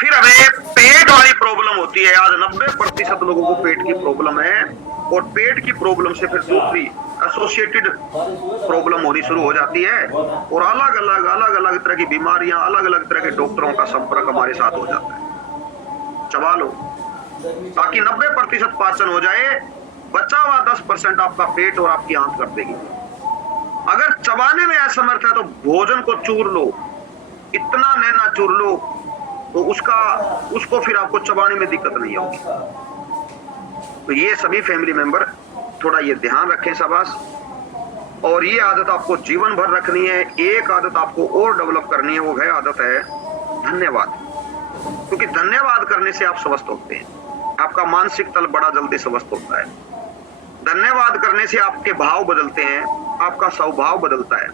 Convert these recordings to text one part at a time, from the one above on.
फिर हमें पेट वाली प्रॉब्लम होती है। आज 90% लोगों को पेट की प्रॉब्लम है और पेट की प्रॉब्लम से फिर दूसरी एसोसिएटेड प्रॉब्लम होनी शुरू हो जाती है और अलग अलग तरह की बीमारियां, अलग अलग तरह के डॉक्टरों का संपर्क हमारे साथ हो जाता है। चबा लो ताकि 90% पाचन हो जाए, बचा हुआ 10% आपका पेट और आपकी आंत कर देगी। अगर चबाने में असमर्थ है तो भोजन को चूर लो, इतना नैना चूर लो तो उसको फिर आपको चबाने में दिक्कत नहीं होगी। तो ये सभी फैमिली मेंबर थोड़ा ये ध्यान रखें शाबाश। और ये आदत आपको जीवन भर रखनी है। एक आदत आपको और डेवलप करनी है, वो है आदत है धन्यवाद। क्योंकि धन्यवाद करने से आप स्वस्थ होते हैं, आपका मानसिक तल बड़ा जल्दी स्वस्थ होता है। धन्यवाद करने से आपके भाव बदलते हैं, आपका स्वभाव बदलता है,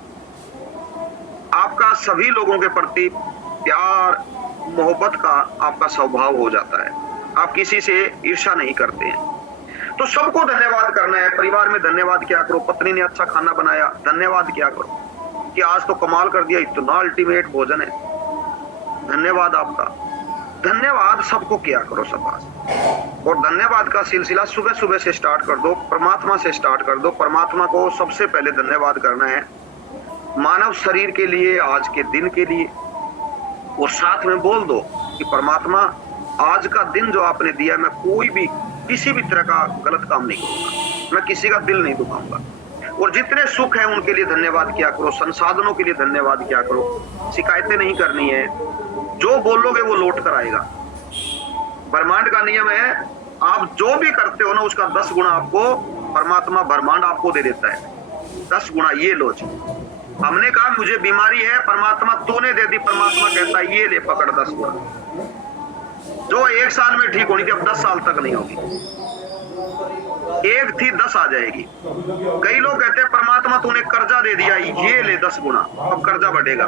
आपका सभी लोगों के प्रति प्यार मोहब्बत का आपका स्वभाव हो जाता है। आप किसी से ईर्ष्या नहीं करते हैं। तो सबको धन्यवाद करना है। परिवार में धन्यवाद किया करो, पत्नी ने अच्छा खाना बनाया धन्यवाद किया करो कि आज तो कमाल कर दिया, इतना अल्टीमेट भोजन है, धन्यवाद आपका। धन्यवाद सबको किया करो शाबाश। और धन्यवाद का सिलसिला सुबह सुबह से स्टार्ट कर दो, परमात्मा से स्टार्ट कर दो। परमात्मा को सबसे पहले धन्यवाद करना है, मानव शरीर के लिए, आज के दिन के लिए। और साथ में बोल दो कि परमात्मा आज का दिन जो आपने दिया, मैं कोई भी किसी भी तरह का गलत काम नहीं करूंगा, मैं किसी का दिल नहीं दुखाऊंगा। और जितने सुख है उनके लिए धन्यवाद किया करो, संसाधनों के लिए धन्यवाद किया करो। शिकायतें नहीं करनी है, जो बोलोगे वो लौट कर आएगा। ब्रह्मांड का नियम है, आप जो भी करते हो ना उसका 10 गुना आपको परमात्मा ब्रह्मांड आपको दे देता है। 10 गुना ये लो जी। हमने कहा मुझे बीमारी है, परमात्मा तूने दे दी, परमात्मा कहता है ये ले पकड़ 10 गुना। जो 1 साल में ठीक होनी थी अब 10 साल तक नहीं होगी। एक थी 10 आ जाएगी। कई लोग कहते हैं परमात्मा तूने कर्जा दे दिया, ये ले 10 गुना, अब कर्जा बढ़ेगा।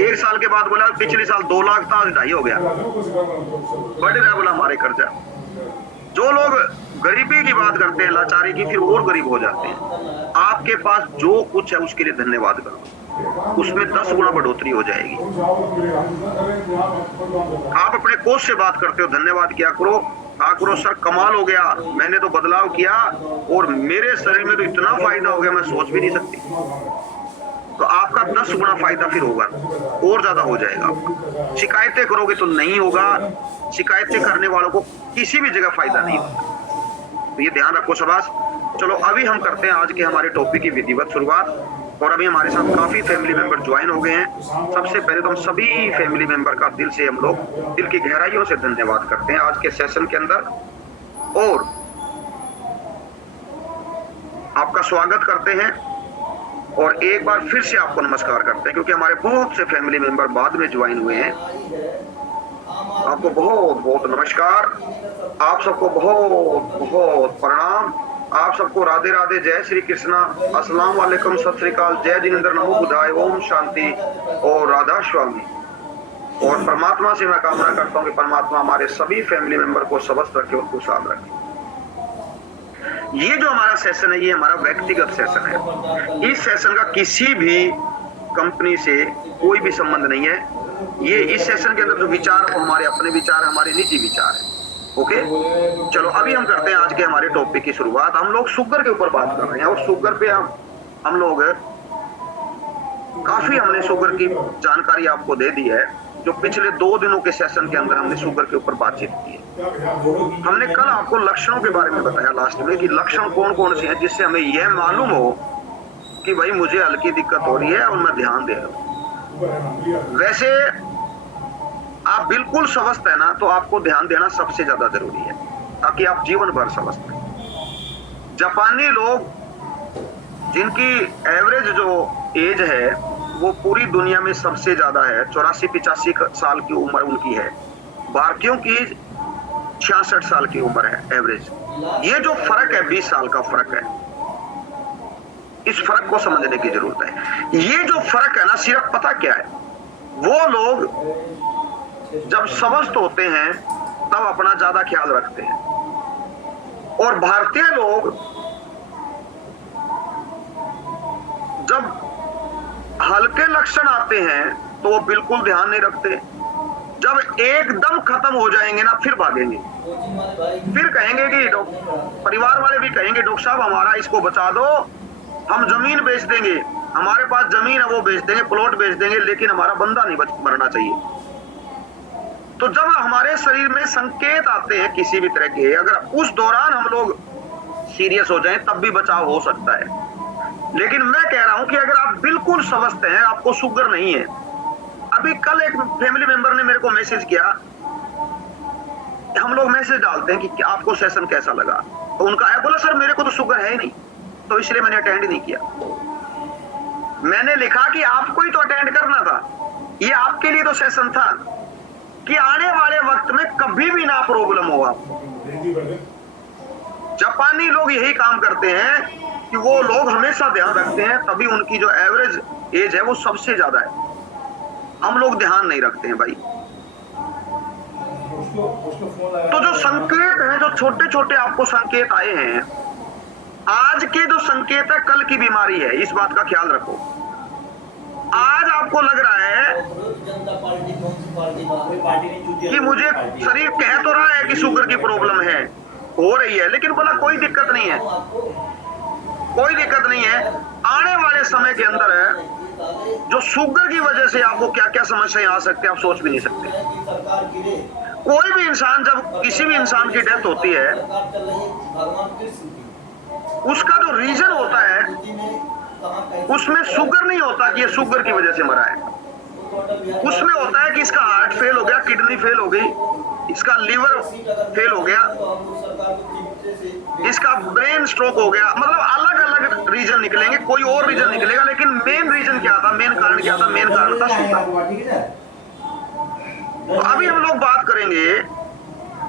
1 साल के बाद बोला पिछले साल 2 लाख था, आज 2.5 हो गया, बढ़ रहा बोला हमारे कर्जा। जो लोग गरीबी की बात करते हैं, लाचारी की, फिर और गरीब हो जाते हैं। आपके पास जो कुछ है उसके लिए धन्यवाद करो, उसमें 10 गुना बढ़ोतरी हो जाएगी। आप अपने कोष से बात करते हो, धन्यवाद किया करो। करो सर कमाल हो गया, मैंने तो बदलाव किया और मेरे शरीर में तो इतना फायदा हो गया मैं सोच भी नहीं सकती। तो आपका 10 गुना फायदा फिर होगा, और ज्यादा हो जाएगा आपका। शिकायतें करोगे तो नहीं होगा। शिकायतें करने वालों को किसी भी जगह फायदा नहीं होगा, तो ये ध्यान रखो शाबाश। चलो अभी हम करते हैं आज के हमारे टॉपिक की विधिवत शुरुआत। और अभी हमारे साथ काफी फैमिली मेंबर ज्वाइन हो गए हैं। सबसे पहले तो हम सभी फैमिली मेंबर का दिल से हम लोग दिल की गहराइयों से धन्यवाद करते हैं आज के सेशन के अंदर, और आपका स्वागत करते हैं। और एक बार फिर से आपको नमस्कार करते हैं, क्योंकि हमारे बहुत से फैमिली मेंबर बाद में ज्वाइन हुए हैं। आपको बहुत बहुत नमस्कार, आप सबको बहुत बहुत प्रणाम, आप सबको राधे राधे, जय श्री कृष्णा, अस्सलाम वालेकुम, सत श्री अकाल, जय जिनेंद्र, नमो बुधाय, ओम शांति और राधा स्वामी। और परमात्मा से मैं कामना करता हूँ कि परमात्मा हमारे सभी फैमिली मेंबर को स्वस्थ रखे और खुशहाल रखे। ये जो हमारा सेशन है ये हमारा व्यक्तिगत सेशन है। इस सेशन का किसी भी कंपनी से कोई भी संबंध नहीं है। ये इस सेशन के अंदर जो विचार वो हमारे अपने विचार, हमारे निजी विचार है। ओके, चलो अभी हम करते हैं आज के हमारे टॉपिक की शुरुआत। हम लोग शुगर के ऊपर बात कर रहे हैं और शुगर पे हम लोग काफी हमने शुगर की जानकारी आपको दे दी है। जो पिछले 2 दिनों के सेशन के अंदर हमने शुगर के ऊपर बातचीत की है। हमने कल आपको लक्षणों के बारे में बताया लास्ट में कि लक्षण कौन कौन से हैं जिससे हमें यह मालूम हो कि भाई मुझे हल्की दिक्कत हो रही है और मैं ध्यान दे रहा हूं। वैसे आप बिल्कुल स्वस्थ है ना, तो आपको ध्यान देना सबसे ज्यादा जरूरी है ताकि आप जीवन भर स्वस्थ हैं। जापानी लोग जिनकी एवरेज जो एज है वो पूरी दुनिया में सबसे ज्यादा है, 84-85 साल की उम्र उनकी है। भारतीयों की 66 साल की उम्र है एवरेज। ये जो फर्क है 20 साल का फर्क है, इस फर्क को समझने की जरूरत है। ये जो फर्क है ना, सिर्फ पता क्या है, वो लोग जब स्वस्थ होते हैं तब अपना ज्यादा ख्याल रखते हैं, और भारतीय लोग जब हल्के लक्षण आते हैं तो वो बिल्कुल ध्यान नहीं रखते। जब एकदम खत्म हो जाएंगे ना, फिर भागेंगे, फिर कहेंगे कि परिवार वाले भी कहेंगे डॉक्टर साहब हमारा इसको बचा दो, हम जमीन बेच देंगे, हमारे पास जमीन है वो बेच देंगे, प्लॉट बेच देंगे, लेकिन हमारा बंदा नहीं मरना चाहिए। तो जब हमारे शरीर में संकेत आते हैं किसी भी तरह के, अगर उस दौरान हम लोग सीरियस हो जाएं तब भी बचाव हो सकता है। लेकिन मैं कह रहा हूं कि अगर आप बिल्कुल स्वस्थ हैं, आपको शुगर नहीं है, अभी कल एक फैमिली मेंबर ने मेरे को मैसेज किया, हम लोग मैसेज डालते हैं कि आपको सेशन कैसा लगा, तो उनका है, बोला सर मेरे को तो शुगर है ही नहीं, तो इसलिए मैंने अटेंड नहीं किया। मैंने लिखा कि आपको ही तो अटेंड करना था, ये आपके लिए तो सेशन था कि आने वाले वक्त में कभी भी ना प्रॉब्लम हो आपको। जापानी लोग यही काम करते हैं कि वो लोग हमेशा ध्यान रखते हैं, तभी उनकी जो एवरेज एज है वो सबसे ज्यादा है। हम लोग ध्यान नहीं रखते हैं भाई। तो जो संकेत हैं, जो छोटे छोटे आपको संकेत आए हैं, आज के जो संकेत है कल की बीमारी है, इस बात का ख्याल रखो। आज आपको लग रहा है कि मुझे शरीर कह तो रहा है कि शुगर की प्रॉब्लम है, हो रही है, लेकिन बोला कोई दिक्कत नहीं है, कोई दिक्कत नहीं है। आने वाले समय के अंदर है जो शुगर की वजह से आपको क्या क्या समस्याएं आ सकती है, आप सोच भी नहीं सकते। कोई भी इंसान, जब किसी भी इंसान की डेथ होती है, उसका जो रीजन होता है उसमें शुगर नहीं होता कि ये शुगर की वजह से मरा है, उसमें होता है कि इसका हार्ट फेल हो गया, किडनी फेल हो गई, इसका लीवर फेल हो गया, इसका ब्रेन स्ट्रोक हो गया, मतलब अलग अलग रीजन निकलेंगे, कोई और रीजन निकलेगा, लेकिन मेन रीजन क्या था, मेन कारण क्या था, मेन कारण था शुगर। तो अभी हम लोग बात करेंगे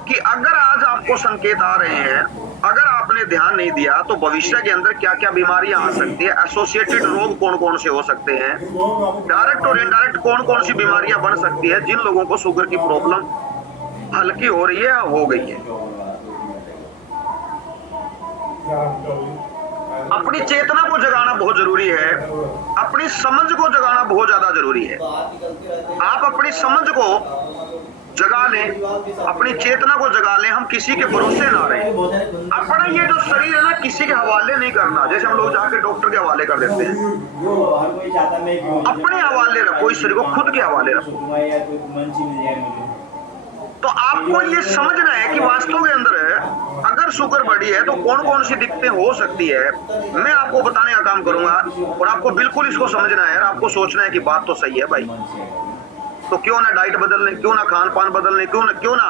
कि अगर आज आपको संकेत आ रहे हैं, अगर आपने ध्यान नहीं दिया तो भविष्य के अंदर क्या क्या बीमारियां आ सकती है, एसोसिएटेड रोग कौन कौन से हो सकते हैं, डायरेक्ट और इनडायरेक्ट कौन कौन सी बीमारियां बन सकती है जिन लोगों को शुगर की प्रॉब्लम हल्की हो रही है, हो गई है। अपनी चेतना को जगाना बहुत जरूरी है, अपनी समझ को जगाना बहुत ज्यादा जरूरी है। आप अपनी समझ को जगा लें, अपनी चेतना को जगा लें, हम किसी के भरोसे ना रहें। अपना ये जो शरीर है ना, किसी के हवाले नहीं करना, जैसे हम लोग जाके डॉक्टर के हवाले कर देते हैं। अपने हवाले रखो, इस शरीर को खुद के हवाले रखो। तो आपको ये समझना है कि वास्तव के अंदर अगर शुगर बढ़ी है तो कौन कौन सी दिक्कतें हो सकती है, मैं आपको बताने का काम करूंगा। और आपको बिल्कुल इसको समझना है, आपको सोचना है कि बात तो सही है भाई, तो क्यों ना डाइट बदल लें, क्यों ना खान पान बदल लें, क्यों ना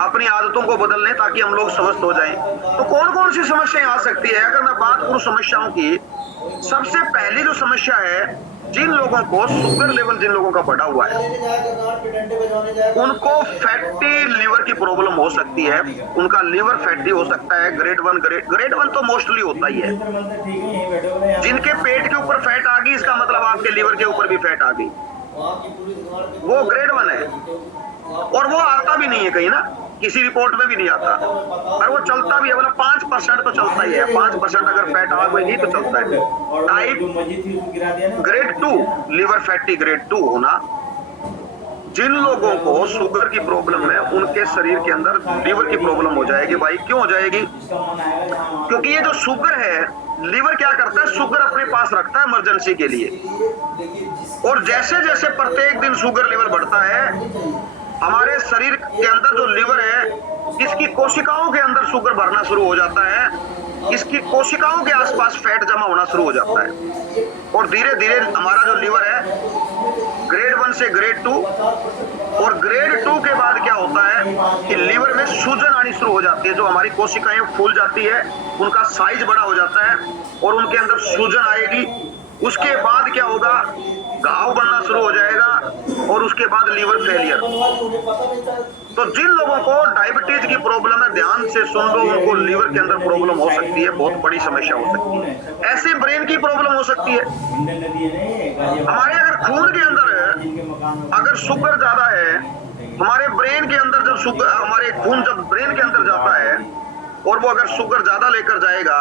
अपनी आदतों को बदल लें, ताकि हम लोग स्वस्थ हो जाएं। तो कौन कौन सी समस्याएं आ सकती है, अगर मैं बात करूं समस्याओं की, सबसे पहली जो समस्या है, जिन लोगों को शुगर लेवल, जिन लोगों का बढ़ा हुआ है, उनको फैटी लिवर की प्रॉब्लम हो सकती है। उनका लिवर फैटी हो सकता है, ग्रेड 1 तो मोस्टली होता ही है। जिनके पेट के ऊपर फैट आ गई, इसका मतलब आपके लिवर के ऊपर भी फैट आ गई, वो ग्रेड 1 है। और वो आता भी नहीं है कहीं ना, किसी रिपोर्ट में भी नहीं आता, और वो चलता भी है, मतलब 5% तो चलता ही है। 5% अगर फैट आ गई तो चलता है। Type grade 2 liver fatty grade 2 होना, जिन लोगों को शुगर की प्रॉब्लम है उनके शरीर के अंदर लीवर की प्रॉब्लम हो जाएगी। भाई क्यों हो जाएगी? क्योंकि ये जो शुगर है, लीवर क्या करता है, शुगर अपने पास रखता है इमरजेंसी के लिए। और जैसे जैसे प्रत्येक दिन शुगर लेवल बढ़ता है, हमारे शरीर के अंदर जो लिवर है, इसकी कोशिकाओं के अंदर शुगर भरना शुरू हो जाता है, इसकी कोशिकाओं के आसपास फैट जमा होना शुरू हो जाता है। और धीरे धीरे हमारा जो लिवर है, ग्रेड 1 से ग्रेड 2, और ग्रेड 2 के बाद क्या होता है कि लिवर में सूजन आनी शुरू हो जाती है। जो हमारी कोशिकाएं फूल जाती है, उनका साइज बड़ा हो जाता है और उनके अंदर सूजन आएगी। उसके बाद क्या होगा, घाव बनना शुरू हो जाएगा और उसके बाद लीवर फेलियर। तो जिन लोगों को डायबिटीज की प्रॉब्लम है, ध्यान से सुन लो, उनको लीवर के अंदर प्रॉब्लम हो सकती है, बहुत बड़ी समस्या हो सकती है। ऐसे ब्रेन की प्रॉब्लम हो सकती है। हमारे अगर खून के अंदर अगर शुगर ज्यादा है, हमारे ब्रेन के अंदर जब शुगर, हमारे खून जब ब्रेन के अंदर जाता है और वो अगर शुगर ज्यादा लेकर जाएगा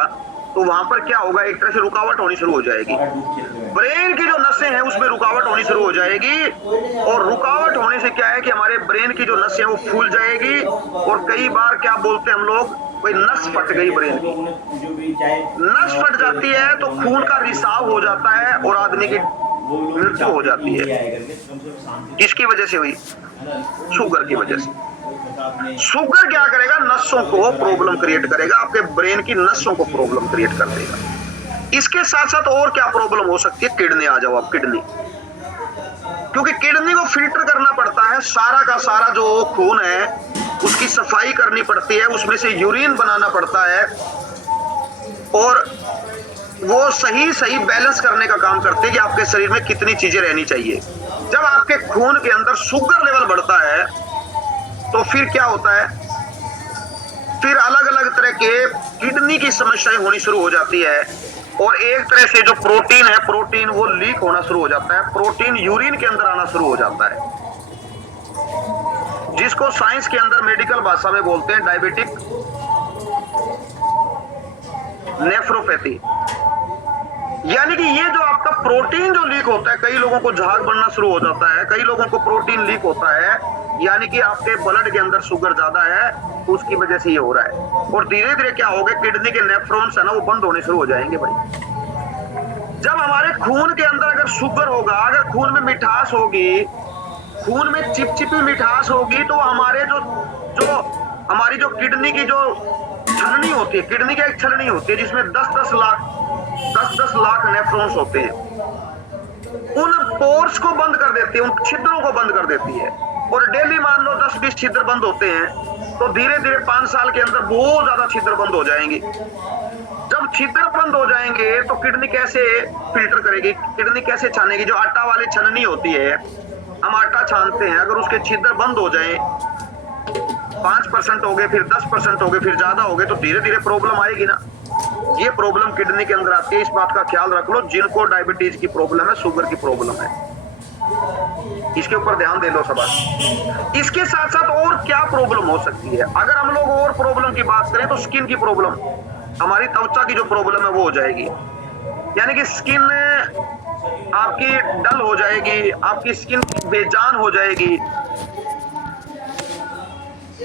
तो वहां पर क्या होगा, एक तरह से रुकावट होनी शुरू हो जाएगी। ब्रेन की जो नसें हैं उसमें रुकावट होनी शुरू हो जाएगी, और रुकावट होने से क्या है कि हमारे ब्रेन की जो नसें हैं वो फूल जाएगी, और कई बार क्या बोलते हैं हम लोग, कोई नस फट गई ब्रेन की, नस फट जाती है तो खून का रिसाव हो जाता है और आदमी की मृत्यु हो जाती है। किसकी वजह से हुई? शुगर की वजह से। शुगर क्या करेगा, नसों को प्रॉब्लम क्रिएट करेगा, आपके ब्रेन की नसों को प्रॉब्लम क्रिएट कर देगा। इसके साथ साथ और क्या प्रॉब्लम हो सकती है? किडनी आ जाओ आप, किडनी, क्योंकि किडनी को फिल्टर करना पड़ता है, सारा का सारा जो खून है उसकी सफाई करनी पड़ती है, उसमें से यूरिन बनाना पड़ता है, और वो सही सही बैलेंस करने का काम करते हैं कि आपके शरीर में कितनी चीजें रहनी चाहिए। जब आपके खून के अंदर शुगर लेवल बढ़ता है तो फिर क्या होता है, फिर अलग अलग तरह के किडनी की समस्याएं होनी शुरू हो जाती है, और एक तरह से जो प्रोटीन है, प्रोटीन वो लीक होना शुरू हो जाता है, प्रोटीन यूरिन के अंदर आना शुरू हो जाता है, जिसको साइंस के अंदर मेडिकल भाषा में बोलते हैं डायबिटिक नेफ्रोपैथी। यानी कि ये जो आपका प्रोटीन जो लीक होता है, कई लोगों को झाग बनना शुरू हो जाता है, कई लोगों को प्रोटीन लीक होता है, यानी कि आपके ब्लड के अंदर शुगर ज्यादा है, तो उसकी वजह से ये हो रहा है। और धीरे धीरे क्या होगा, किडनी के नेफ्रॉन्स है ना वो बंद होने शुरू हो जाएंगे भाई। जब हमारे खून के अंदर अगर शुगर होगा, अगर खून में मिठास होगी, खून में चिपचिपी मिठास होगी, तो हमारे जो हमारी जो किडनी की जो छलनी होती है, किडनी की एक छलनी होती है जिसमें 10-10 लाख नेफ्रॉन्स होते हैं, उन पोर्स को बंद कर देती है, उन छिद्रों को बंद कर देती है, और डेली मान लो 10-20 छिद्र बंद होते हैं, तो धीरे धीरे 5 साल के अंदर बहुत ज्यादा छिद्र बंद हो जाएंगे। जब छिद्र बंद हो जाएंगे तो किडनी कैसे फिल्टर करेगी, किडनी कैसे छानेगी? जो आटा वाली छलनी होती है, हम आटा छानते हैं, अगर उसके छिद्र बंद हो जाए, 5% हो गए, फिर 10% हो गए, फिर ज्यादा हो गए, तो धीरे धीरे प्रॉब्लम आएगी ना। ये प्रॉब्लम किडनी के अंदर आती है, इस बात का ख्याल रख लो। जिनको डायबिटीज की प्रॉब्लम है, शुगर की प्रॉब्लम है, इसके ऊपर ध्यान दे लो सब। इसके साथ साथ और क्या प्रॉब्लम हो सकती है? अगर हम लोग और प्रॉब्लम की बात करें तो स्किन की प्रॉब्लम, हमारी त्वचा की जो प्रॉब्लम है वो हो जाएगी, यानी कि स्किन आपकी डल हो जाएगी, आपकी स्किन बेजान हो जाएगी,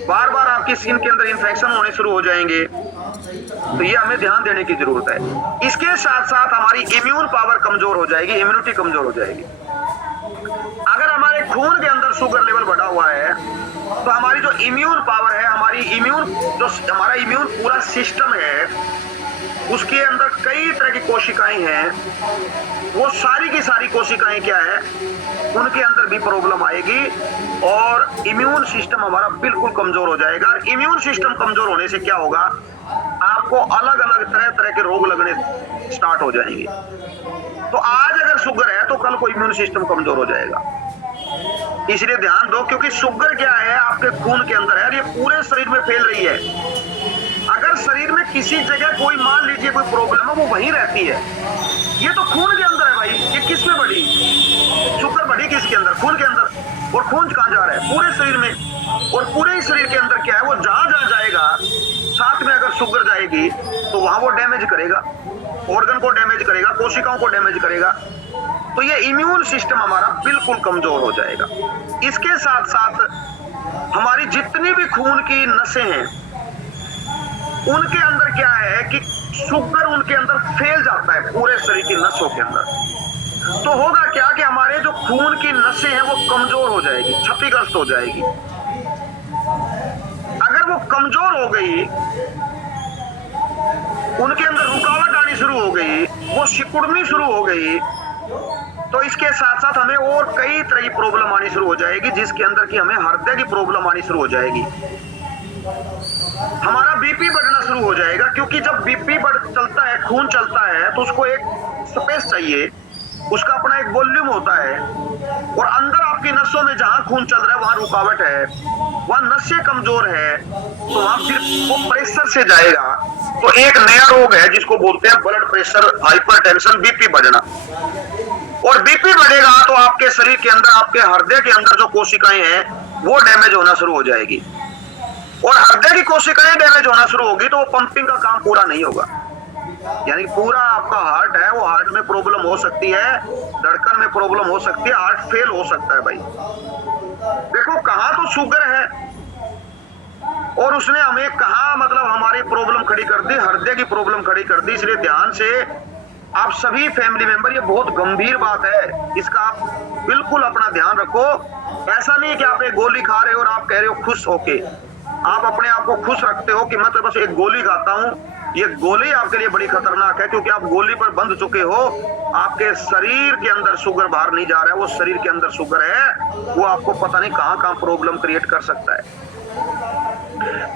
बार बार आपकी स्किन के अंदर इन्फेक्शन होने शुरू हो जाएंगे, तो ये हमें ध्यान देने की जरूरत है। इसके साथ साथ हमारी इम्यून पावर कमजोर हो जाएगी, इम्यूनिटी कमजोर हो जाएगी। अगर हमारे खून के अंदर शुगर लेवल बढ़ा हुआ है तो हमारी जो इम्यून पावर है, हमारा इम्यून पूरा सिस्टम है, उसके अंदर कई तरह की कोशिकाएं हैं, वो सारी की सारी कोशिकाएं क्या है, उनके अंदर भी प्रॉब्लम आएगी, और इम्यून सिस्टम हमारा बिल्कुल कमजोर हो जाएगा। इम्यून सिस्टम कमजोर होने से क्या होगा, आपको अलग अलग तरह तरह के रोग लगने स्टार्ट हो जाएंगे। तो आज अगर शुगर है तो कल को इम्यून सिस्टम कमजोर हो जाएगा, इसलिए ध्यान दो, क्योंकि शुगर क्या है, आपके खून के अंदर है, ये पूरे शरीर में फैल रही है। अगर शरीर में किसी जगह कोई, मान लीजिए कोई प्रॉब्लम है, वो वहीं रहती है, ये तो खून के अंदर है भाई। ये किस में बढ़ी? शुगर बढ़ी किसके अंदर? खून के अंदर। और खून कहां जा रहा है? पूरे शरीर में। और पूरे ही शरीर के अंदर क्या है, वो जहां जहां जाएगा, साथ में अगर शुगर जाएगी तो वहां वो डैमेज करेगा, ऑर्गन को डैमेज करेगा, कोशिकाओं को डैमेज करेगा, तो ये इम्यून सिस्टम हमारा बिल्कुल कमजोर हो जाएगा। इसके साथ साथ हमारी जितनी भी खून की नसें हैं, उनके अंदर क्या है कि शुगर उनके अंदर फैल जाता है, पूरे शरीर की नसों के अंदर। तो होगा क्या कि हमारे जो खून की नसें हैं वो कमजोर हो जाएगी, क्षतिग्रस्त हो जाएगी। अगर वो कमजोर हो गई, उनके अंदर रुकावट आनी शुरू हो गई, वो सिकुड़नी शुरू हो गई, तो इसके साथ साथ हमें और कई तरह की प्रॉब्लम आनी शुरू हो जाएगी, जिसके अंदर की हमें हृदय की प्रॉब्लम आनी शुरू हो जाएगी। हमारा बीपी बढ़ना शुरू हो जाएगा, क्योंकि जब बीपी चलता है, खून चलता है, तो उसको एक स्पेस चाहिए, उसका अपना एक वॉल्यूम होता है, और अंदर आपकी नसों में जहां खून चल रहा है वहां रुकावट है, वहां नसें कमजोर है, तो वहां फिर वो प्रेशर से जाएगा। तो एक नया रोग है जिसको बोलते हैं ब्लड प्रेशर, हाइपरटेंशन, बीपी बढ़ना। और बीपी बढ़ेगा तो आपके शरीर के अंदर, आपके हृदय के अंदर जो कोशिकाएं हैं वो डैमेज होना शुरू हो जाएगी, और हृदय की कोशिकाएं डैमेज होना शुरू होगी तो वो पंपिंग का काम पूरा नहीं होगा। यानी पूरा आपका हार्ट है, वो हार्ट में प्रॉब्लम हो सकती है, धड़कन में प्रॉब्लम हो सकती है, हार्ट फेल हो सकता है भाई। देखो कहाँ तो शुगर है और उसने हमें कहाँ मतलब हमारी प्रॉब्लम खड़ी कर दी, हृदय की प्रॉब्लम खड़ी कर दी। इसलिए ध्यान से आप सभी फैमिली मेंबर, ये बहुत गंभीर बात है, इसका आप बिल्कुल अपना ध्यान रखो। ऐसा नहीं कि आप एक गोली खा रहे हो और आप कह रहे हो खुश होके, आप अपने आप को खुश रखते हो कि मैं तो बस एक गोली खाता हूं। ये गोली आपके लिए बड़ी खतरनाक है, क्योंकि आप गोली पर बंध चुके हो। आपके शरीर के अंदर शुगर बाहर नहीं जा रहा है, वो शरीर के अंदर शुगर है, वो आपको पता नहीं कहां कहां प्रॉब्लम क्रिएट कर सकता है।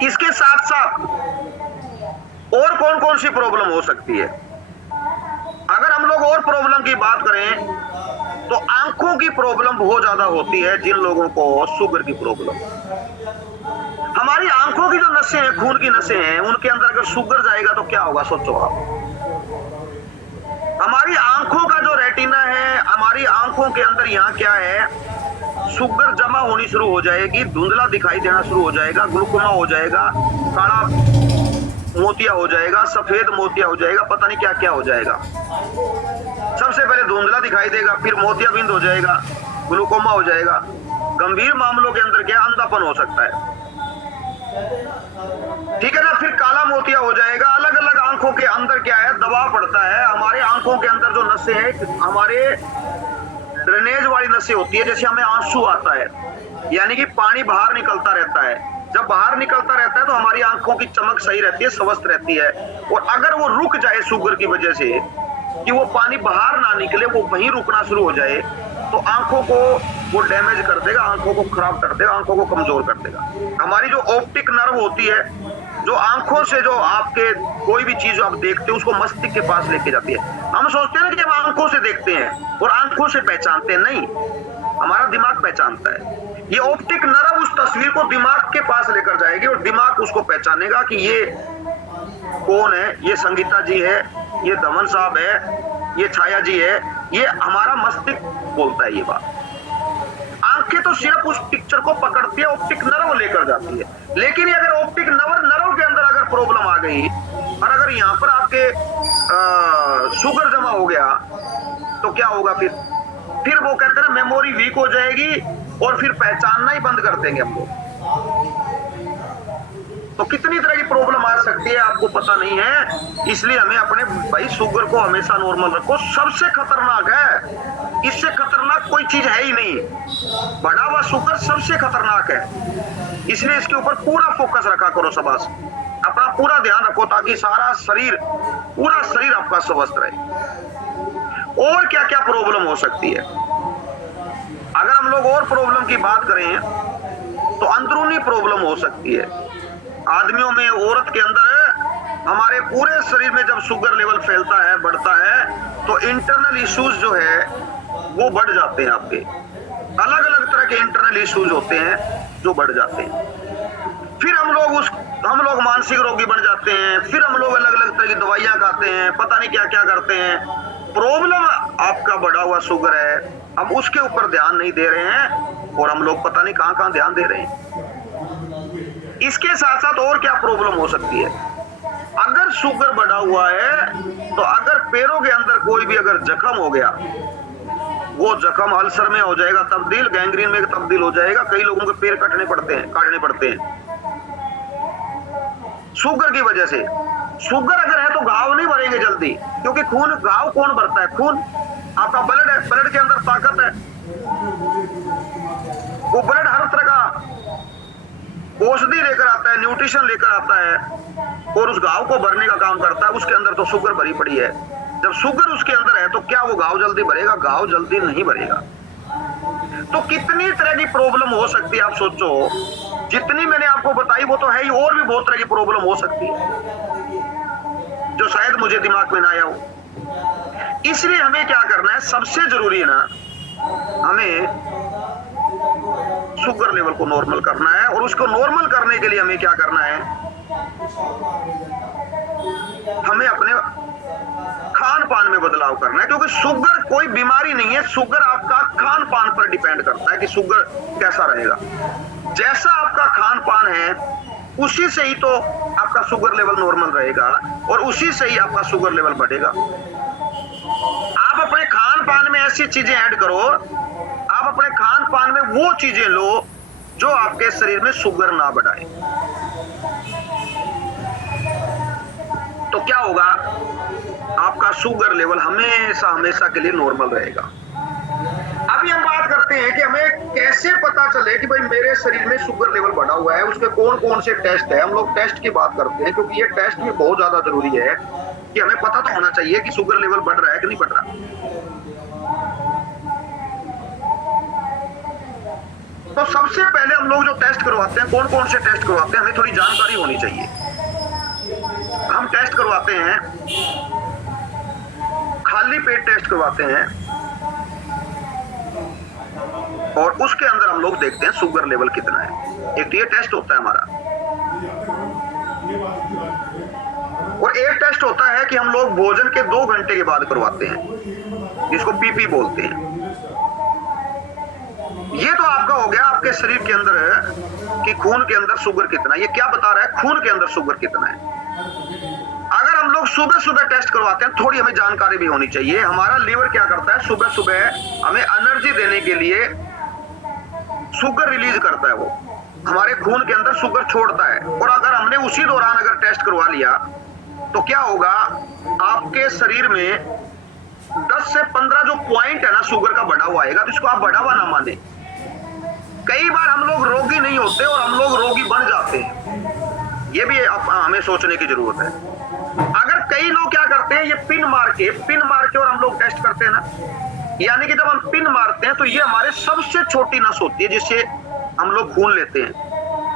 इसके साथ साथ और कौन कौन सी प्रॉब्लम हो सकती है? अगर हम लोग और प्रॉब्लम की बात करें तो आंखों की प्रॉब्लम बहुत ज्यादा होती है जिन लोगों को शुगर की प्रॉब्लम। हमारी आंखों की जो नसें हैं, खून की नसें हैं, उनके अंदर अगर शुगर जाएगा तो क्या होगा, सोचो आप। हमारी आंखों का जो रेटिना है, हमारी आंखों के अंदर यहाँ क्या है, शुगर जमा होनी शुरू हो जाएगी, धुंधला दिखाई देना शुरू हो जाएगा, ग्लूकोमा हो जाएगा, काला मोतिया हो जाएगा, सफेद मोतिया हो जाएगा, पता नहीं क्या क्या हो जाएगा। सबसे पहले धुंधला दिखाई देगा, फिर मोतियाबिंद हो जाएगा, ग्लूकोमा हो जाएगा। गंभीर मामलों के अंदर क्या अंधापन हो सकता है, ठीक है ना। फिर काला मोतिया हो जाएगा। अलग अलग आंखों के अंदर क्या है, दबाव पड़ता है। हमारे आंखों के अंदर जो नसें हैं, हमारे ड्रेनेज वाली नसें होती है, जैसे हमें आंसू आता है, यानी कि पानी बाहर निकलता रहता है। जब बाहर निकलता रहता है तो हमारी आंखों की चमक सही रहती है, स्वस्थ रहती है। और अगर वो रुक जाए शुगर की वजह से, कि वो पानी बाहर ना निकले, वो वहीं रुकना शुरू हो जाए, तो आंखों को वो डैमेज कर देगा, आंखों को खराब कर देगा, आंखों को कमजोर कर देगा। हमारी जो ऑप्टिक नर्व होती है, जो आंखों से जो आपके कोई भी चीज आप देखते हो उसको मस्तिष्क के पास लेके जाती है। हम सोचते हैं ना कि हम आंखों से देखते हैं और आंखों से पहचानते हैं, नहीं, हमारा दिमाग पहचानता है। ये ऑप्टिक नर्व उस तस्वीर को दिमाग के पास लेकर जाएगी और दिमाग उसको पहचानेगा कि ये कौन है, ये संगीता जी है, ये दमन साहब है, ये छाया जी है। ये हमारा मस्तिष्क बोलता है ये बात। आंखें तो सिर्फ उस पिक्चर को पकड़ती है, ऑप्टिक नर्व लेकर जाती है। लेकिन अगर ऑप्टिक नर्व के अंदर अगर प्रॉब्लम आ गई और अगर यहाँ पर आपके शुगर जमा हो गया तो क्या होगा? फिर वो कहते हैं मेमोरी वीक हो जाएगी और फिर पहचानना ही बंद कर देंगे हम लोग। तो कितनी तरह की प्रॉब्लम आ सकती है आपको पता नहीं है। इसलिए हमें अपने भाई शुगर को हमेशा नॉर्मल रखो। सबसे खतरनाक है, इससे खतरनाक कोई चीज है ही नहीं। बढ़ा हुआ शुगर सबसे खतरनाक है, इसलिए इसके ऊपर पूरा फोकस रखा करो। सबस अपना पूरा ध्यान रखो ताकि सारा शरीर, पूरा शरीर आपका स्वस्थ रहे। और क्या क्या प्रॉब्लम हो सकती है? अगर हम लोग और प्रॉब्लम की बात करें तो अंदरूनी प्रॉब्लम हो सकती है। आदमियों में, औरत के अंदर, हमारे पूरे शरीर में जब शुगर लेवल फैलता है, बढ़ता है, तो इंटरनल इश्यूज जो है वो बढ़ जाते हैं। आपके अलग अलग तरह के इंटरनल इश्यूज होते हैं जो बढ़ जाते हैं। फिर हम लोग मानसिक रोगी बन जाते हैं। फिर हम लोग अलग अलग तरह की दवाइयां खाते हैं, पता नहीं क्या क्या करते हैं। प्रॉब्लम आपका बढ़ा हुआ शुगर है, हम उसके ऊपर ध्यान नहीं दे रहे हैं और हम लोग पता नहीं कहां कहां ध्यान दे रहे हैं। इसके साथ साथ और क्या प्रॉब्लम हो सकती है? अगर शुगर बढ़ा हुआ है तो अगर पैरों के अंदर कोई भी अगर जख्म हो गया, वो जख्म अल्सर में हो जाएगा तब्दील, गैंग्रीन में तब्दील हो जाएगा। कई लोगों के पैर काटने पड़ते हैं शुगर की वजह से। शुगर अगर है तो घाव नहीं भरेंगे जल्दी, क्योंकि खून, घाव कौन भरता है? खून। आपका ब्लड है, ब्लड के अंदर ताकत है, वो ब्लड हर तरह का औषधि लेकर आता है, न्यूट्रिशन लेकर आता है और उस घाव को भरने का काम करता है। उसके अंदर तो शुगर भरी पड़ी है। जब शुगर उसके अंदर है तो क्या वो घाव जल्दी भरेगा? घाव जल्दी नहीं भरेगा। तो कितनी तरह की प्रॉब्लम हो सकती है आप सोचो। जितनी मैंने आपको बताई वो तो है ही, और भी बहुत तरह की प्रॉब्लम हो सकती है जो शायद मुझे दिमाग में ना आया हो। इसलिए हमें क्या करना है, सबसे जरूरी है ना, हमें शुगर लेवल को नॉर्मल करना है। और उसको नॉर्मल करने के लिए हमें क्या करना है, हमें अपने खान पान में बदलाव करना है। क्योंकि शुगर कोई बीमारी नहीं है, शुगर आपका खान पान पर डिपेंड करता है कि शुगर कैसा रहेगा। जैसा आपका खान पान है उसी से ही तो आपका शुगर लेवल नॉर्मल रहेगा और उसी से ही आपका शुगर लेवल बढ़ेगा। आप अपने खान पान में ऐसी चीजें ऐड करो, आप अपने खान पान में वो चीजें लो जो आपके शरीर में शुगर ना बढ़ाए, तो क्या होगा, आपका शुगर लेवल हमेशा हमेशा के लिए नॉर्मल रहेगा। अभी हम बात करते हैं कि हमें कैसे पता चले कि भाई मेरे शरीर में शुगर लेवल बढ़ा हुआ है, उसके कौन कौन से टेस्ट है। हम लोग टेस्ट की बात करते हैं क्योंकि ये टेस्ट भी बहुत ज्यादा जरूरी है कि हमें पता तो होना चाहिए कि शुगर लेवल बढ़ रहा है कि नहीं बढ़ रहा। तो सबसे पहले हम लोग जो टेस्ट करवाते हैं, कौन कौन से टेस्ट करवाते हैं, हमें थोड़ी जानकारी होनी चाहिए। हम टेस्ट करवाते हैं, खाली पेट टेस्ट करवाते हैं और उसके अंदर हम लोग देखते हैं शुगर लेवल कितना है। एक तो ये टेस्ट होता है हमारा, और एक टेस्ट होता है कि हम लोग भोजन के 2 घंटे के बाद करवाते हैं, जिसको पीपी बोलते हैं। ये तो आपका हो गया आपके शरीर के अंदर कि खून के अंदर शुगर कितना है। ये क्या बता रहा है, खून के अंदर शुगर कितना है। अगर हम लोग सुबह सुबह टेस्ट करवाते हैं, थोड़ी हमें जानकारी भी होनी चाहिए। हमारा लीवर क्या करता है, सुबह सुबह हमें एनर्जी देने के लिए शुगर रिलीज करता है, वो हमारे खून के अंदर शुगर छोड़ता है। और अगर हमने उसी दौरान अगर टेस्ट करवा लिया तो क्या होगा, आपके शरीर में 10 से 15 जो पॉइंट है ना शुगर का बढ़ा हुआ आएगा, तो इसको आप बढ़ावा ना माने। कई बार हम लोग रोगी नहीं होते और हम लोग रोगी बन जाते हैं, ये भी हमें सोचने की जरूरत है। अगर कई लोग क्या करते हैं, ये पिन मार के और हम लोग टेस्ट करते हैं ना, यानी कि जब हम पिन मारते हैं तो ये हमारे सबसे छोटी नस होती है जिससे हम लोग खून लेते हैं,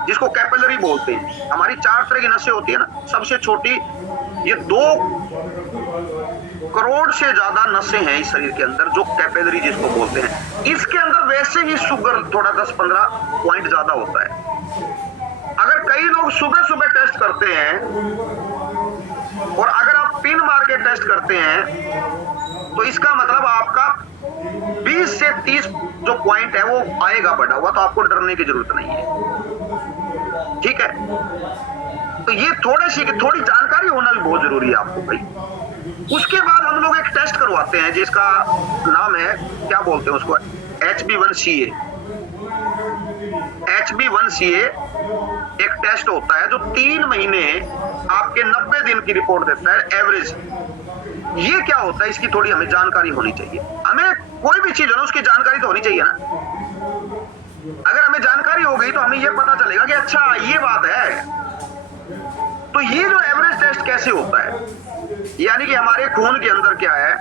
जिसको कैपिलरी बोलते हैं। हमारी 4 तरह की नसें होती है ना, सबसे छोटी ये 2 करोड़ से ज्यादा नसें हैं इस शरीर के अंदर, जो कैपिलरी जिसको बोलते हैं। इसके अंदर वैसे ही शुगर थोड़ा 10-15 पॉइंट ज्यादा होता है। अगर कई लोग सुबह सुबह टेस्ट करते हैं और अगर आप पिन मार के टेस्ट करते हैं तो इसका मतलब आपका 20 से 30 जो पॉइंट है वो आएगा बढ़ा हुआ, तो आपको डरने की जरूरत नहीं है, ठीक है। तो ये थोड़ी जानकारी होना भी बहुत जरूरी है आपको भाई। उसके बाद हम लोग एक टेस्ट करवाते हैं जिसका नाम है, क्या बोलते हैं उसको, HB1CA। HB1CA एक टेस्ट होता है जो 3 महीने आपके 90 दिन की रिपोर्ट देता है, एवरेज। ये क्या होता है, इसकी थोड़ी हमें जानकारी होनी चाहिए। हमें कोई भी चीज हो ना, उसकी जानकारी तो होनी चाहिए ना। अगर हमें जानकारी हो गई तो हमें ये पता चलेगा कि अच्छा ये बात है। तो ये जो एवरेज टेस्ट कैसे होता है, यानी कि हमारे खून के अंदर क्या है,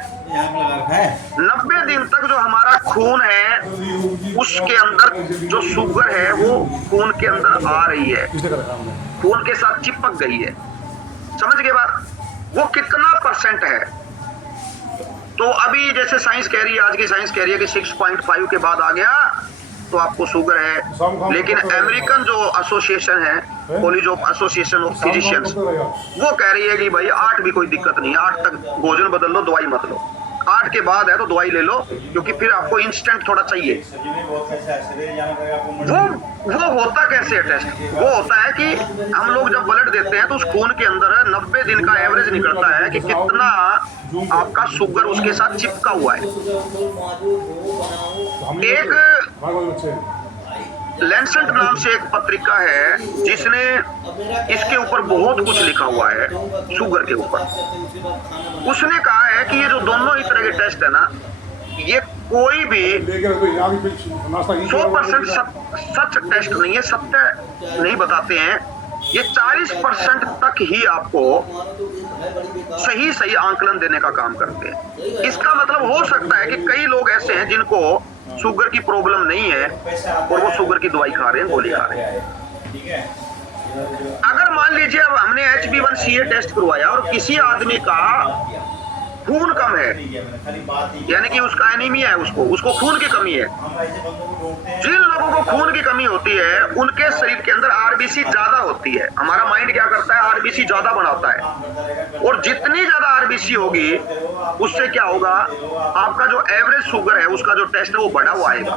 90 दिन तक जो हमारा खून है उसके अंदर जो शुगर है वो खून के अंदर आ रही है, खून के साथ चिपक गई है, समझ गए बात, वो कितना % है। तो अभी जैसे साइंस कह रही है, आज की साइंस कह रही है कि 6.5 के बाद आ गया तो आपको शुगर है। लेकिन अमेरिकन जो एसोसिएशन है, college of association of physicians, वो कह रही है कि भाई 8 भी कोई दिक्कत नहीं है, 8 तक भोजन बदल लो, दवाई मत लो। 8 के बाद है तो दवाई ले लो, क्योंकि फिर आपको इंस्टेंट थोड़ा चाहिए। वो होता कैसे है टेस्ट, वो होता है कि हम लोग जब ब्लड देते हैं तो उस खून के अंदर 90 दिन का एवरेज निकलता है कि कितना आपका शुगर उसके साथ चिपका हुआ है। एक लैंसेट नाम से एक पत्रिका है जिसने इसके ऊपर बहुत कुछ लिखा हुआ है, शुगर के ऊपर। उसने कहा है कि ये जो दोनों ही तरह के टेस्ट है ना, ये कोई भी 100% सच टेस्ट नहीं है, सत्य नहीं बताते हैं। ये 40% तक ही आपको सही आंकलन देने का काम करते हैं। इसका मतलब हो सकता है कि कई लोग ऐसे हैं जिनको शुगर की प्रॉब्लम नहीं है और वो शुगर की दवाई खा रहे हैं, गोली खा रहे हैं। अगर मान लीजिए अब हमने HB1CA टेस्ट करवाया और किसी आदमी का खून कम है, यानी कि उसका एनीमिया है, उसको खून की कमी है। जिन लोगों को खून की कमी होती है उनके शरीर के अंदर RBC ज्यादा होती है। हमारा माइंड क्या करता है, RBC ज्यादा बनाता है, और जितनी ज्यादा RBC होगी उससे क्या होगा, आपका जो एवरेज शुगर है उसका जो टेस्ट है वो बढ़ा हुआ आएगा।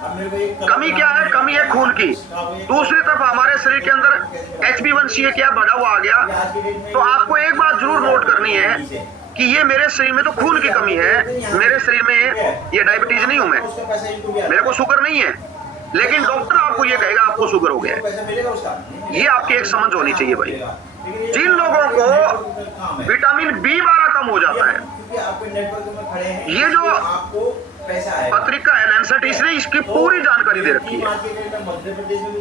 कमी क्या है? कमी है खून की। दूसरी तरफ हमारे शरीर के अंदर HB1C क्या बढ़ा हुआ आ गया। तो आपको एक बात जरूर नोट करनी है कि ये मेरे शरीर में तो खून की कमी है, मेरे शरीर में ये डायबिटीज नहीं हूं मैं, मेरे को शुगर नहीं है, लेकिन डॉक्टर आपको ये कहेगा आपको शुगर हो गया है। ये आपकी एक समझ होनी चाहिए भाई। जिन लोगों को विटामिन B12 कम हो जाता है, ये जो पत्रिका है लैंसेट, इसने इसकी पूरी जानकारी दे रखी है।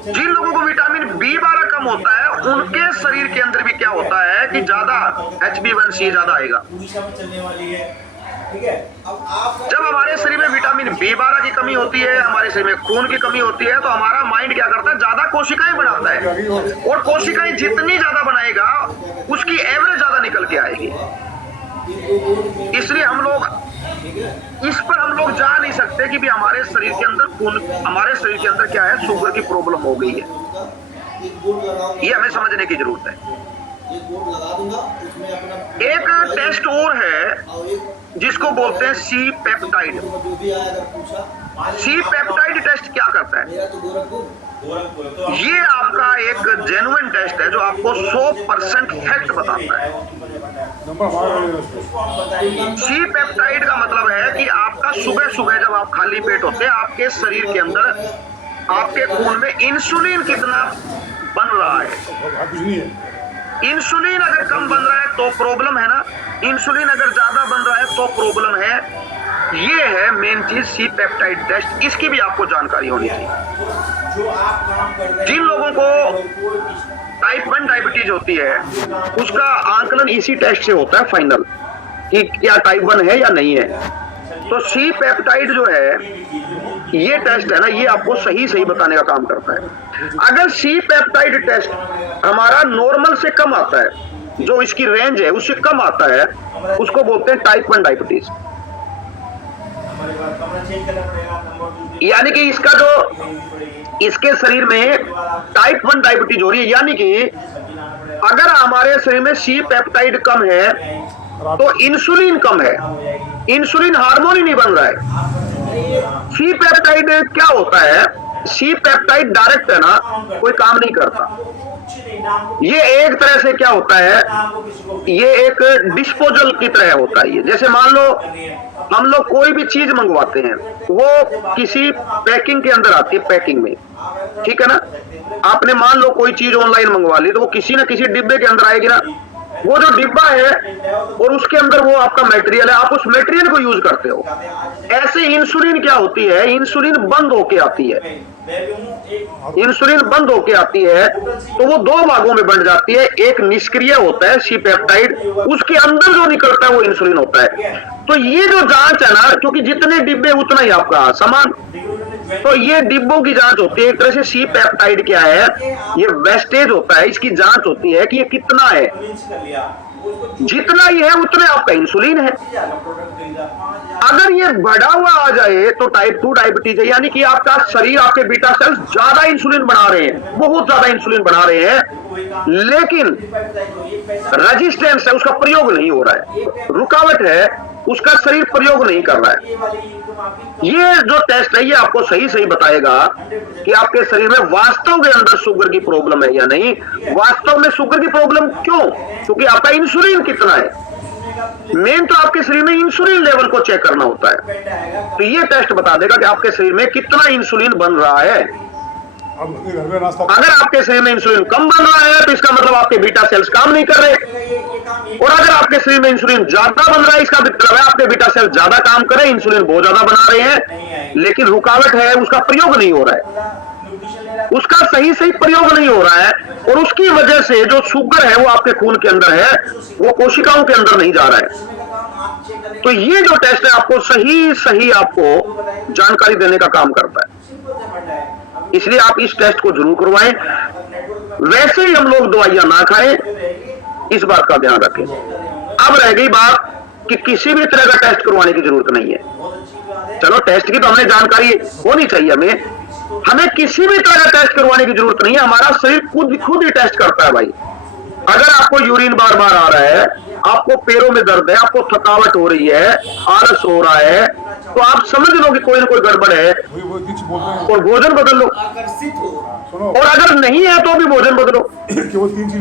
जिन लोगों को विटामिन B12 कम होता है, उनके शरीर के अंदर भी क्या होता है कि ज्यादा HB1C ज्यादा आएगा। जब हमारे शरीर में विटामिन B12 की कमी होती है, हमारे शरीर में खून की कमी होती है, तो हमारा माइंड क्या करता है? ज्यादा कोशिकाएं बनाता है, और कोशिकाएं जितनी ज्यादा बनाएगा उसकी एवरेज ज्यादा निकल के आएगी। इसलिए हम लोग इस पर हम लोग जा नहीं सकते कि भी हमारे शरीर के अंदर खून, हमारे शरीर के अंदर क्या है, शुगर की प्रॉब्लम हो गई है। ये हमें समझने की जरूरत है। एक टेस्ट और है जिसको बोलते हैं C peptide. C peptide test क्या करता है? ये आपका एक जेन्युइन टेस्ट है जो आपको 100% फैक्ट बताता है। सी पेप्टाइड का मतलब है कि आपका सुबह सुबह जब आप खाली पेट होते हैं, आपके शरीर के अंदर, आपके खून में इंसुलिन कितना बन रहा है। इंसुलिन अगर कम बन रहा है तो प्रॉब्लम है ना, इंसुलिन अगर ज्यादा बन रहा है तो प्रॉब्लम है। ये है मेन चीज सी पेप्टाइड टेस्ट। इसकी भी आपको जानकारी होनी चाहिए। जिन लोगों को टाइप 1 डायबिटीज होती है, उसका आंकलन इसी टेस्ट से होता है फाइनल, कि क्या टाइप 1 है या नहीं है। तो सी पेप्टाइड जो है, ये टेस्ट है ना, ये आपको सही सही बताने का काम करता है। अगर सी पेप्टाइड टेस्ट हमारा नॉर्मल से कम आता है, जो इसकी रेंज है उससे कम आता है, उसको बोलते हैं टाइप 1 डायबिटीज। यानी कि इसका जो इसके शरीर में टाइप 1 डायबिटीज हो रही है, यानी कि अगर हमारे शरीर में सी पेप्टाइड कम है तो इंसुलिन कम है, इंसुलिन हार्मोन ही नहीं बन रहा है। सी पेप्टाइड क्या होता है? सी पेप्टाइड डायरेक्ट है ना, कोई काम नहीं करता। ये एक तरह से क्या होता है, ये एक डिस्पोजल की तरह होता है। ये जैसे मान लो हम लोग कोई भी चीज मंगवाते हैं, वो किसी पैकिंग के अंदर आती है, पैकिंग में, ठीक है ना। आपने मान लो कोई चीज ऑनलाइन मंगवा ली, तो वो किसी ना किसी डिब्बे के अंदर आएगी ना। वो जो डिब्बा है और उसके अंदर वो आपका मटेरियल है, आप उस मटेरियल को यूज करते हो। ऐसे इंसुलिन क्या होती है? इंसुलिन बंद होके आती है। इंसुलिन बंद होके आती है तो वो दो भागों में बंट जाती है। एक निष्क्रिय होता है सी पेप्टाइड, उसके अंदर जो निकलता है वो इंसुलिन होता है। तो ये जो जांच है ना, क्योंकि जितने डिब्बे उतना ही आपका सामान, तो ये डिब्बों की जांच होती है। एक तरह से सी पेप्टाइड क्या है, ये वेस्टेज होता है, इसकी जांच होती है कि ये कितना है। जितना ही है उतने आपका इंसुलिन है। अगर ये बढ़ा हुआ आ जाए तो टाइप 2 डायबिटीज है। यानी कि आपका शरीर, आपके बीटा सेल्स ज्यादा इंसुलिन बना रहे हैं, बहुत ज्यादा इंसुलिन बना रहे हैं, लेकिन रेजिस्टेंस है, उसका प्रयोग नहीं हो रहा है, रुकावट है, उसका शरीर प्रयोग नहीं कर रहा है। ये जो टेस्ट है ये आपको सही सही बताएगा कि आपके शरीर में वास्तव के अंदर शुगर की प्रॉब्लम है या नहीं। वास्तव में शुगर की प्रॉब्लम क्यों? क्योंकि आपका इंसुलिन कितना है। मेन तो आपके शरीर में इंसुलिन लेवल को चेक करना होता है। तो ये टेस्ट बता देगा कि आपके शरीर में कितना इंसुलिन बन रहा है। अगर आपके शरीर में इंसुलिन कम बन रहा है तो इसका मतलब आपके बीटा सेल्स काम नहीं कर रहे, और अगर आपके शरीर में इंसुलिन ज्यादा बन रहा है, इसका मतलब है आपके बीटा सेल्स ज्यादा काम कर रहे हैं, इंसुलिन बहुत ज्यादा बना रहे हैं, लेकिन रुकावट है, उसका प्रयोग नहीं हो रहा है, उसका सही सही प्रयोग नहीं हो रहा है, और उसकी वजह से जो शुगर है वो आपके खून के अंदर है, वो कोशिकाओं के अंदर नहीं जा रहा है। तो ये जो टेस्ट है आपको सही सही आपको जानकारी देने का काम करता है। इसलिए आप इस टेस्ट को जरूर करवाएं। वैसे ही हम लोग दवाइयां ना खाएं, इस बात का ध्यान रखें। अब रह गई बात कि किसी भी तरह का टेस्ट करवाने की जरूरत नहीं है। चलो टेस्ट की तो हमें जानकारी होनी चाहिए, हमें किसी भी तरह का टेस्ट करवाने की जरूरत नहीं है। हमारा शरीर खुद ही टेस्ट करता है भाई। अगर आपको यूरिन बार बार आ रहा है, आपको पैरों में दर्द है, आपको थकावट हो रही है, आलस हो रहा है, तो आप समझ लो कि कोई ना कोई गड़बड़ है और भोजन बदल लो। और अगर नहीं है तो भी भोजन बदलो।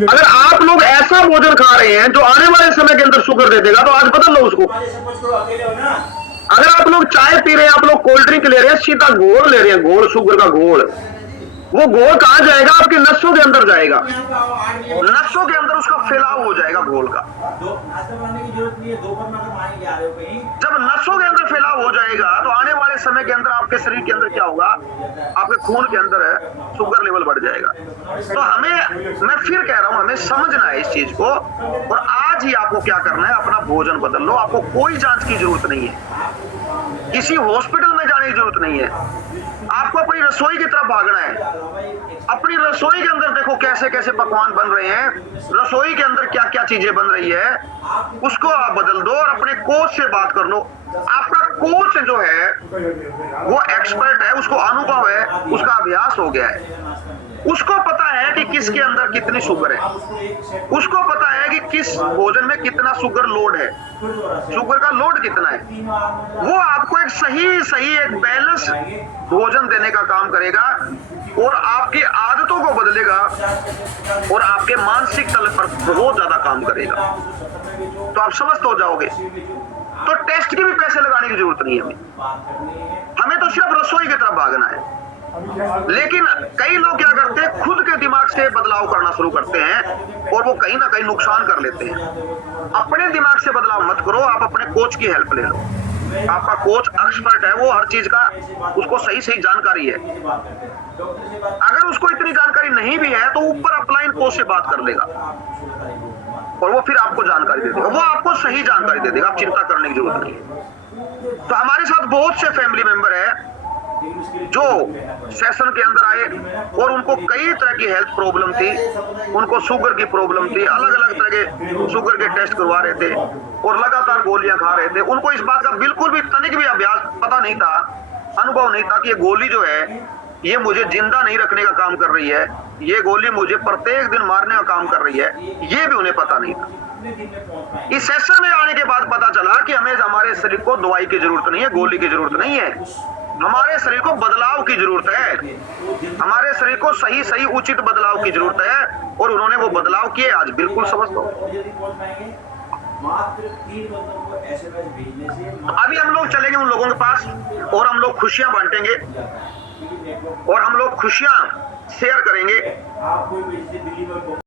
अगर आप लोग ऐसा भोजन खा रहे हैं जो आने वाले समय के अंदर शुगर दे देगा, तो आज बदल लो उसको। अगर आप लोग चाय पी रहे हैं, आप लोग कोल्ड ड्रिंक ले रहे हैं, सीधा घोल ले रहे हैं, घोल, शुगर का घोल, वो घोल कहां जाएगा? आपकी नसों के अंदर जाएगा, नसों के अंदर उसका फैलाव हो जाएगा घोल का। जब नसों के अंदर फैलाव हो जाएगा तो आने वाले समय के अंदर आपके शरीर के अंदर क्या होगा? आपके खून के अंदर शुगर लेवल बढ़ जाएगा। तो हमें, मैं फिर कह रहा हूं, हमें समझना है इस चीज को। और आज ही आपको क्या करना है? अपना भोजन बदल लो। आपको कोई जांच की जरूरत नहीं है, किसी हॉस्पिटल में जाने की जरूरत नहीं है। आपको अपनी रसोई की तरफ भागना है। अपनी रसोई के अंदर देखो कैसे कैसे पकवान बन रहे हैं, रसोई के अंदर क्या क्या चीजें बन रही है, उसको आप बदल दो और अपने कोच से बात कर लो। आपका कोच जो है वो एक्सपर्ट है, उसको अनुभव है, उसका अभ्यास हो गया है, उसको पता है कि किसके अंदर कितनी शुगर है, उसको पता है कि किस भोजन में कितना शुगर लोड है, शुगर का लोड कितना है। वो आपको एक सही एक बैलेंस भोजन देने का काम करेगा और आपकी आदतों को बदलेगा और आपके मानसिक तल पर बहुत ज्यादा काम करेगा। तो आप समझ हो जाओगे। तो टेस्ट के भी पैसे लगाने की जरूरत नहीं है हमें तो सिर्फ रसोई की तरफ भागना है। लेकिन कई लोग क्या करते हैं? खुद के दिमाग से बदलाव करना शुरू करते हैं और वो कहीं ना कहीं नुकसान कर लेते हैं। अपने दिमाग से बदलाव मत करो, आप अपने कोच की हेल्प ले लो। आपका कोच एक्सपर्ट है, वो हर चीज का, उसको सही जानकारी है। अगर उसको इतनी जानकारी नहीं भी है तो ऊपर अपलाइन कोच से बात कर लेगा और वो फिर आपको जानकारी दे देगा, वो आपको सही जानकारी दे देगा। आप चिंता करने की जरूरत नहीं है। तो हमारे साथ बहुत से फैमिली मेंबर है जो सेशन के अंदर आए और उनको कई तरह की हेल्थ प्रॉब्लम थी, उनको शुगर की प्रॉब्लम थी, अलग अलग तरह के शुगर के टेस्ट करवा रहे थे और लगातार गोलियां खा रहे थे। उनको इस बात का बिल्कुल भी तनिक भी अभ्यास पता नहीं था, अनुभव नहीं था कि ये गोली जो है ये मुझे जिंदा नहीं रखने का काम कर रही है, ये गोली मुझे प्रत्येक दिन मारने का काम कर रही है, ये भी उन्हें पता नहीं था। इस सेशन में आने के बाद पता चला कि हमें हमारे शरीर को दवाई की जरूरत नहीं है, गोली की जरूरत नहीं है, हमारे शरीर को बदलाव की जरूरत है, हमारे शरीर को सही उचित बदलाव की जरूरत है। और उन्होंने वो बदलाव किए, आज बिल्कुल समझ लो। अभी हम लोग चलेंगे उन लोगों के पास और हम लोग खुशियां बांटेंगे और हम लोग खुशियां शेयर करेंगे।